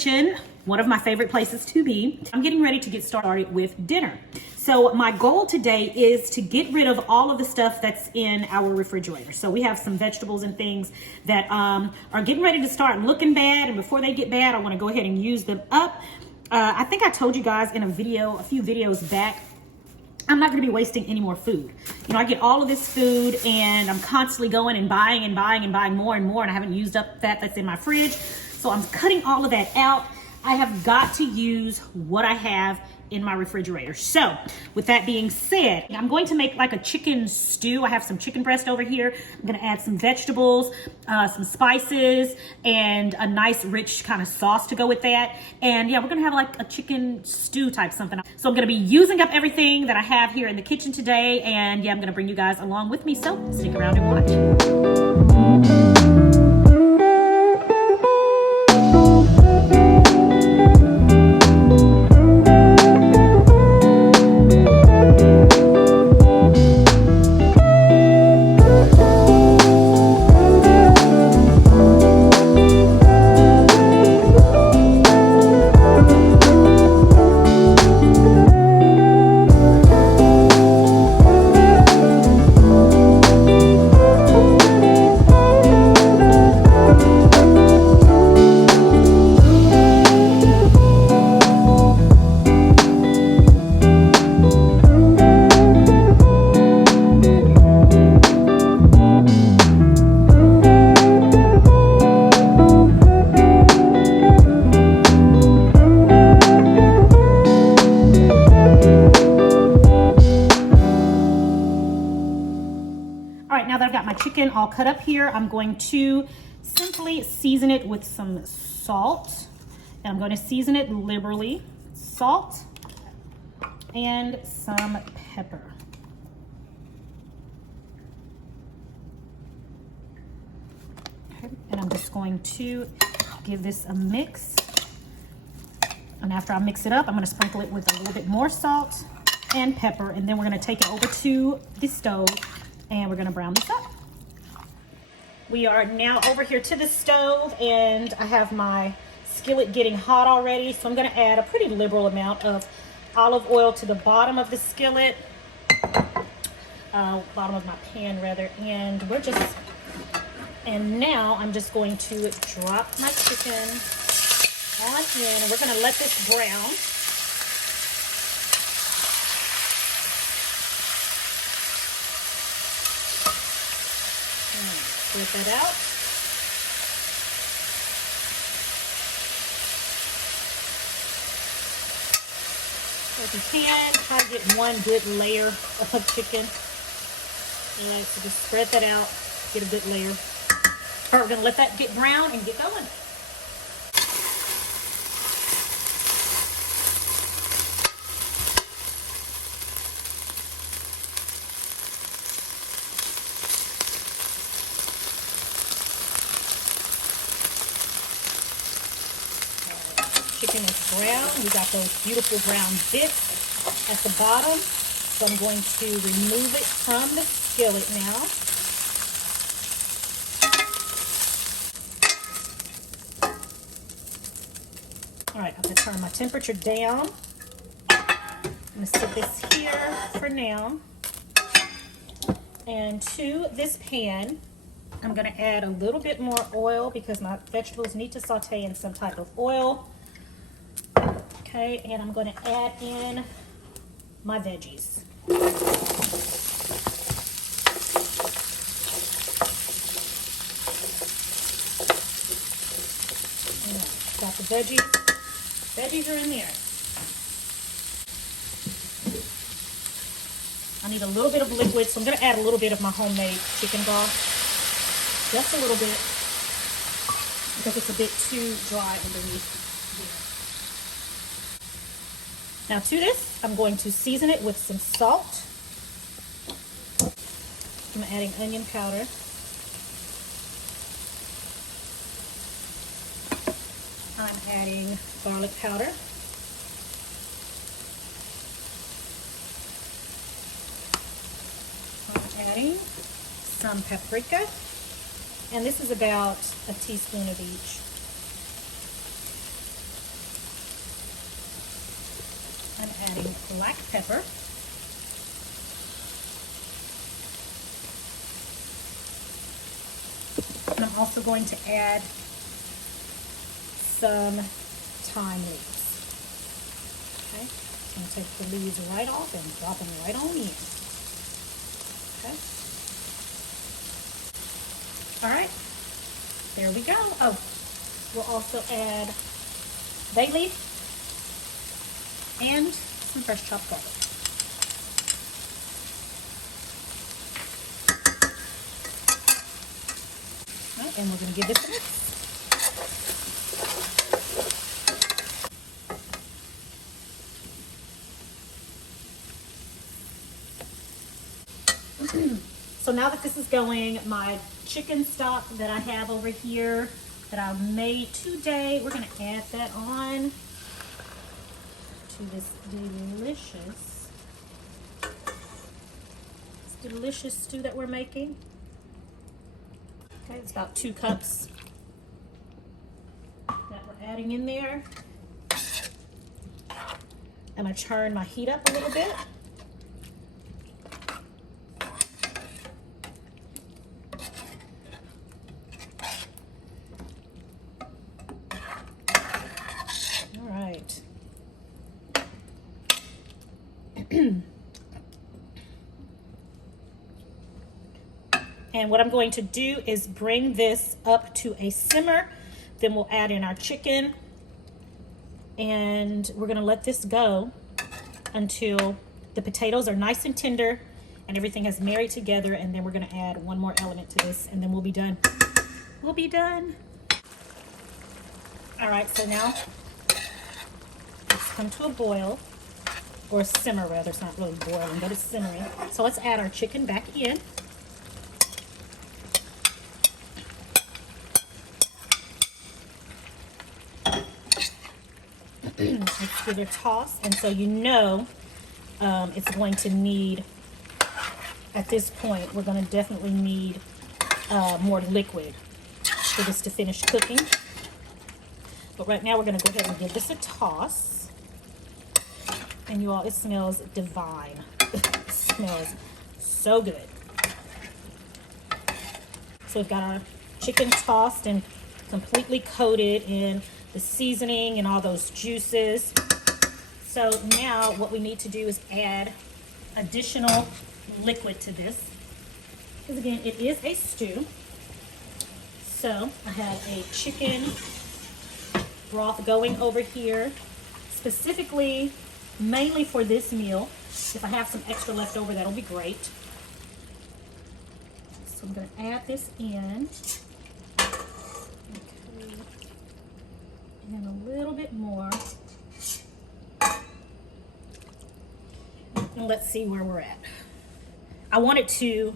kitchen, one of my favorite places to be. I'm getting ready to get started with dinner. So my goal today is to get rid of all of the stuff that's in our refrigerator. So we have some vegetables and things that are getting ready to start looking bad, and before they get bad, I want to go ahead and use them up. I think I told you guys in a few videos back, I'm not going to be wasting any more food. You know, I get all of this food and I'm constantly going and buying more and more, and I haven't used up that's in my fridge. So I'm cutting all of that out. I have got to use what I have in my refrigerator. So with that being said, I'm going to make like a chicken stew. I have some chicken breast over here. I'm going to add some vegetables, some spices, and a nice rich kind of sauce to go with that. And yeah, we're going to have like a chicken stew type something. So I'm going to be using up everything that I have here in the kitchen today. And yeah, I'm going to bring you guys along with me. So stick around and watch. Chicken all cut up here, I'm going to simply season it with some salt, and I'm going to season it liberally. Salt and some pepper. Okay. And I'm just going to give this a mix, and after I mix it up, I'm going to sprinkle it with a little bit more salt and pepper, and then we're going to take it over to the stove and we're going to brown this up. We are now over here to the stove, and I have my skillet getting hot already. So I'm going to add a pretty liberal amount of olive oil to the bottom of the skillet, bottom of my pan rather. And now I'm just going to drop my chicken on in, and we're going to let this brown. Get that out. So if you can, try to get one good layer of chicken. And so just spread that out, get a good layer. All right, we're gonna let that get brown and get going. Chicken is brown. We got those beautiful brown bits at the bottom. So I'm going to remove it from the skillet now. All right, I'm going to turn my temperature down. I'm going to set this here for now. And to this pan, I'm going to add a little bit more oil because my vegetables need to saute in some type of oil. Okay, and I'm going to add in my veggies. Got the veggies. Veggies are in there. I need a little bit of liquid, so I'm going to add a little bit of my homemade chicken broth. Just a little bit, because it's a bit too dry underneath. Now to this, I'm going to season it with some salt. I'm adding onion powder. I'm adding garlic powder. I'm adding some paprika. And this is about a teaspoon of each. black pepper. And I'm also going to add some thyme leaves. Okay, so I'm going to take the leaves right off and drop them right on in. Okay. All right, there we go. Oh, we'll also add bay leaf and some fresh chopped garlic. All right, and we're going to give this a mix. So now that this is going, my chicken stock that I have over here that I made today, we're going to add that on to this delicious stew that we're making. Okay, it's about 2 cups that we're adding in there. I'm going to turn my heat up a little bit. And what I'm going to do is bring this up to a simmer. Then we'll add in our chicken. And we're going to let this go until the potatoes are nice and tender and everything has married together. And then we're going to add one more element to this and then we'll be done. We'll be done. All right, so now it's come to a boil. Or a simmer rather, it's not really boiling, but it's simmering. So let's add our chicken back in. Let's give it a toss. And so you know it's going to need, at this point, we're going to definitely need more liquid for this to finish cooking. But right now we're going to go ahead and give this a toss. And you all, it smells divine. It smells so good. So we've got our chicken tossed and completely coated in the seasoning and all those juices. So now what we need to do is add additional liquid to this. Because again, it is a stew. So I have a chicken broth going over here, specifically mainly for this meal. If I have some extra left over, that'll be great. So I'm going to add this in. Okay. And a little bit more. And let's see where we're at. I want it to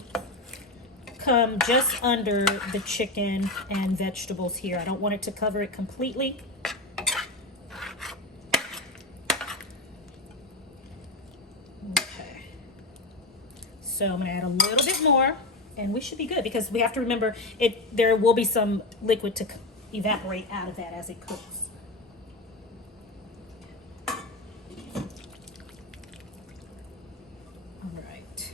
come just under the chicken and vegetables here. I don't want it to cover it completely. So I'm going to add a little bit more, and we should be good because we have to remember there will be some liquid to evaporate out of that as it cooks. All right.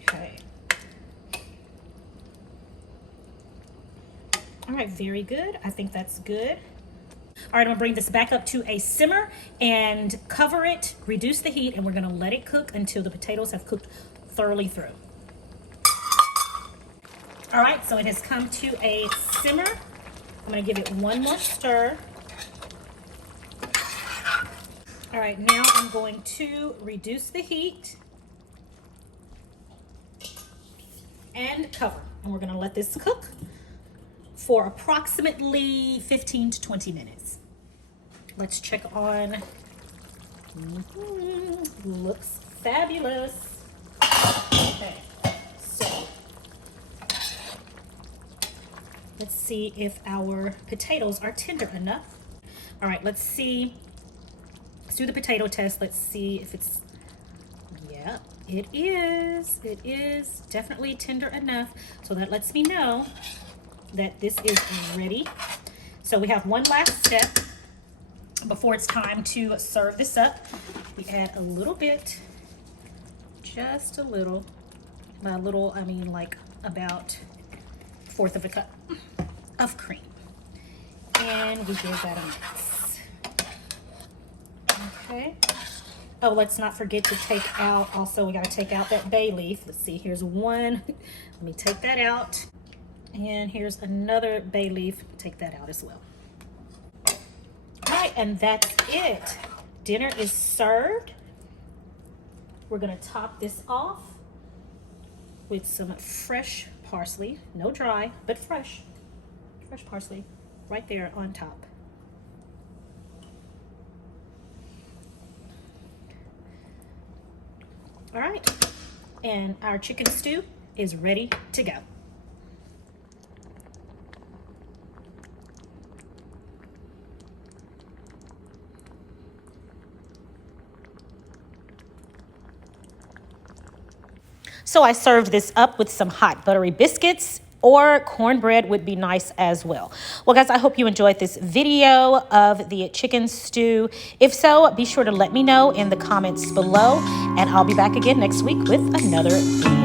Okay. All right, very good. I think that's good. All right, I'm gonna bring this back up to a simmer and cover it, reduce the heat, and we're gonna let it cook until the potatoes have cooked thoroughly through. All right, so it has come to a simmer. I'm gonna give it one more stir. All right, now I'm going to reduce the heat and cover. And we're gonna let this cook for approximately 15 to 20 minutes. Let's check on. Looks fabulous. Okay, so let's see if our potatoes are tender enough. All right, let's see. Let's do the potato test. Let's see if it's, yeah, it is. It is definitely tender enough. So that lets me know that this is ready. So we have one last step. before it's time to serve this up, we add a little bit, just a little. By a little, I mean like about 1/4 of a cup of cream. And we give that a mix. Okay. Oh, let's not forget to take out, also we got to take out that bay leaf. Let's see, here's one. Let me take that out. And here's another bay leaf. Take that out as well. All right, and that's it. Dinner is served. We're gonna top this off with some fresh parsley. No dry, but fresh. Fresh parsley right there on top. All right, and our chicken stew is ready to go. So I served this up with some hot buttery biscuits, or cornbread would be nice as well. Well, guys, I hope you enjoyed this video of the chicken stew. If so, be sure to let me know in the comments below, and I'll be back again next week with another video.